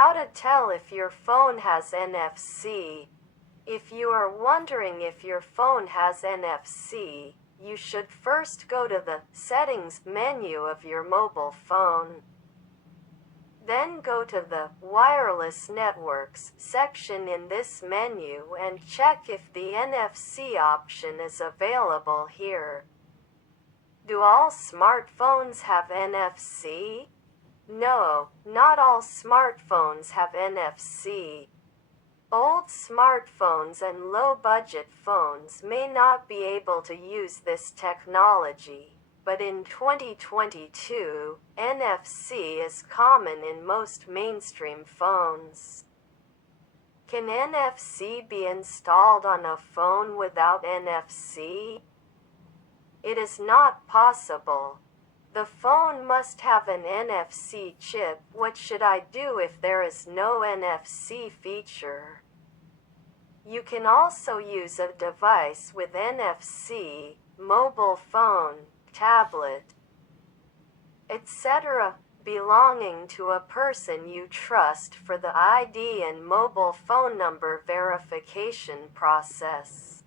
How to tell if your phone has NFC. If you are wondering if your phone has NFC, you should first go to the Settings menu of your mobile phone. Then go to the Wireless Networks section in this menu and check if the NFC option is available here. Do all smartphones have NFC? No, not all smartphones have NFC. Old smartphones and low-budget phones may not be able to use this technology, but in 2022, NFC is common in most mainstream phones. Can NFC be installed on a phone without NFC? It is not possible. The phone must have an NFC chip. What should I do if there is no NFC feature? You can also use a device with NFC, mobile phone, tablet, etc., belonging to a person you trust for the ID and mobile phone number verification process.